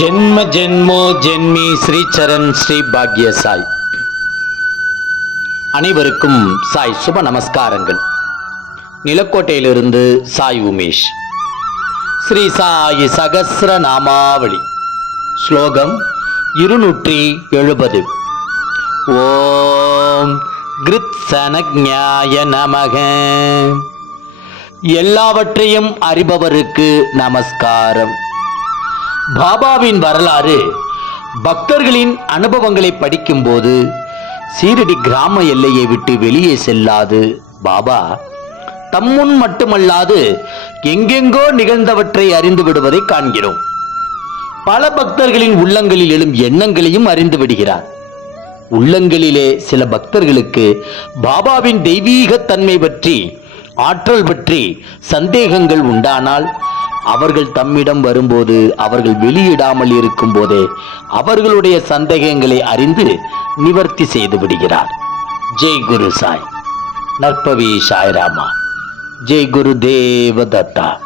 ஜென்ம ஜென்மோ ஜென்மி ஸ்ரீ சரண் ஸ்ரீ பாக்ய சாய் அனைவருக்கும் சாய் சுப நமஸ்காரங்கள். நிலக்கோட்டையிலிருந்து சாய் உமேஷ். ஸ்ரீ சாய் சகசிர நாமாவளி. ஸ்லோகம் இருநூற்றி எழுபது. ஓம் கிருத் சனஜாய நமக. எல்லாவற்றையும் அறிபவருக்கு நமஸ்காரம். பாபாவின் வரலாறு பக்தர்களின் அனுபவங்களை படிக்கும்போது சீரடி கிராம எல்லையை விட்டு வெளியே செல்லாது பாபா. தம்முன் மட்டுமல்லாது எங்கெங்கோ நிகழ்ந்தவற்றை அறிந்து விடுவதை காண்கிறோம். பல பக்தர்களின் உள்ளங்களில் எழும் எண்ணங்களையும் அறிந்து விடுகிறார். உள்ளங்களிலே சில பக்தர்களுக்கு பாபாவின் தெய்வீகத்தன்மை பற்றி ஆற்றல் பற்றி சந்தேகங்கள் உண்டானால் அவர்கள் தம்மிடம் வரும்போது அவர்கள் வெளியிடாமல் இருக்கும் போதே அவர்களுடைய சந்தேகங்களை அறிந்து நிவர்த்தி செய்து விடுகிறார். ஜெய் குரு சாய். நற்பவி சாய்ராமா. ஜெய் குரு தேவதத்தா.